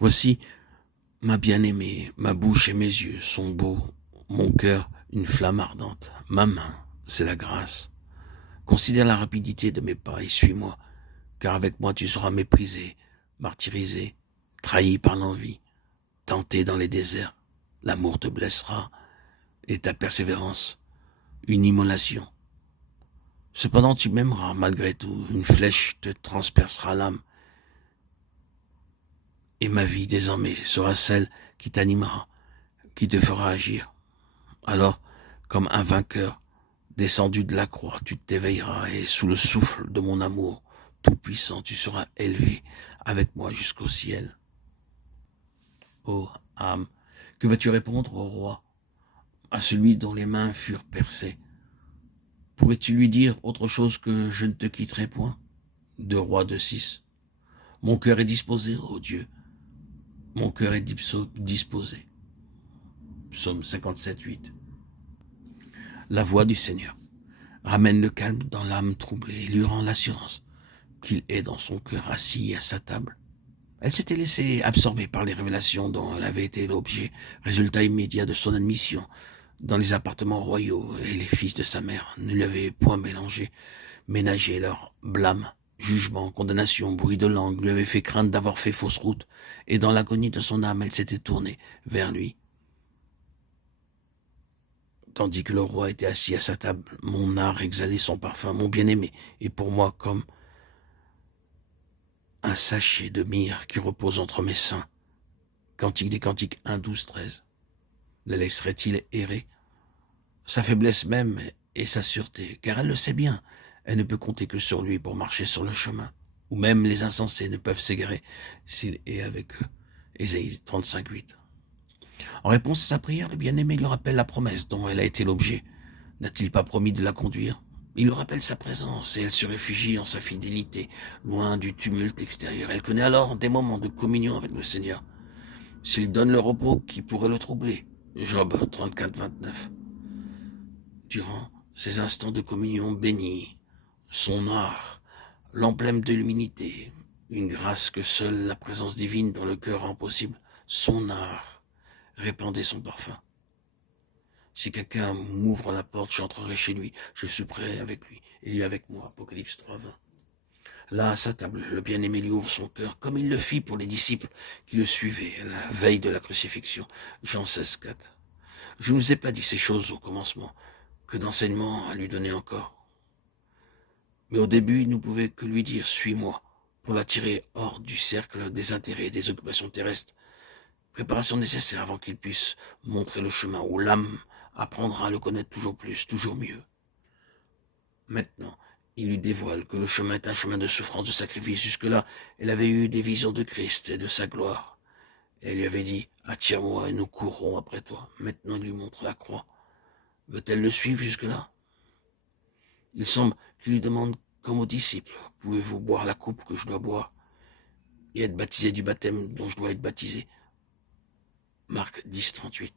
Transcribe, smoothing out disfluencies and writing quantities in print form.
Voici ma bien-aimée, ma bouche et mes yeux sont beaux, mon cœur une flamme ardente, ma main, c'est la grâce. Considère la rapidité de mes pas et suis-moi, car avec moi tu seras méprisé, martyrisé, trahi par l'envie, tenté dans les déserts. L'amour te blessera et ta persévérance, une immolation. Cependant tu m'aimeras malgré tout, une flèche te transpercera l'âme, et ma vie désormais sera celle qui t'animera, qui te fera agir. Alors, comme un vainqueur descendu de la croix, tu t'éveilleras et sous le souffle de mon amour tout-puissant, tu seras élevé avec moi jusqu'au ciel. Ô âme, que vas-tu répondre au roi, à celui dont les mains furent percées? Pourrais-tu lui dire autre chose que je ne te quitterai point? Deux rois de 6. Mon cœur est disposé, ô Dieu, mon cœur est disposé. Psaume 57:8. La voix du Seigneur ramène le calme dans l'âme troublée et lui rend l'assurance qu'il est dans son cœur assis à sa table. Elle s'était laissée absorber par les révélations dont elle avait été l'objet, résultat immédiat de son admission dans les appartements royaux, et les fils de sa mère ne lui avaient point ménagé leur blâme, jugement, condamnation, bruit de langue, lui avaient fait craindre d'avoir fait fausse route, et dans l'agonie de son âme, elle s'était tournée vers lui. Tandis que le roi était assis à sa table, mon art exhalait son parfum, mon bien-aimé, et pour moi comme un sachet de myrrhe qui repose entre mes seins. Cantique des Cantiques 1:12-13. Le laisserait-il errer? Sa faiblesse même et sa sûreté, car elle le sait bien, elle ne peut compter que sur lui pour marcher sur le chemin, où même les insensés ne peuvent s'égarer s'il est avec eux. Ésaïe 35:8. En réponse à sa prière, le bien-aimé lui rappelle la promesse dont elle a été l'objet. N'a-t-il pas promis de la conduire? Il lui rappelle sa présence et elle se réfugie en sa fidélité, loin du tumulte extérieur. Elle connaît alors des moments de communion avec le Seigneur. S'il donne le repos, qui pourrait le troubler? Job 34:29. Durant ces instants de communion bénie, son art, l'emblème de l'humilité, une grâce que seule la présence divine dans le cœur rend possible, son art répandait son parfum. Si quelqu'un m'ouvre la porte, j'entrerai chez lui, je souperai avec lui, et lui avec moi. Apocalypse 3:20. Là, à sa table, le bien-aimé lui ouvre son cœur, comme il le fit pour les disciples qui le suivaient à la veille de la crucifixion. Jean 16:4. Je ne vous ai pas dit ces choses au commencement, que d'enseignements à lui donner encore. Mais au début, il ne pouvait que lui dire « Suis-moi » pour l'attirer hors du cercle des intérêts et des occupations terrestres. Préparation nécessaire avant qu'il puisse montrer le chemin où l'âme apprendra à le connaître toujours plus, toujours mieux. Maintenant, il lui dévoile que le chemin est un chemin de souffrance, de sacrifice. Jusque-là, elle avait eu des visions de Christ et de sa gloire. Et elle lui avait dit « Attire-moi et nous courrons après toi ». Maintenant, il lui montre la croix. Veut-elle le suivre jusque-là? Il semble qu'il lui demande comme aux disciples « Pouvez-vous boire la coupe que je dois boire et être baptisé du baptême dont je dois être baptisé ?» Marc 10:38.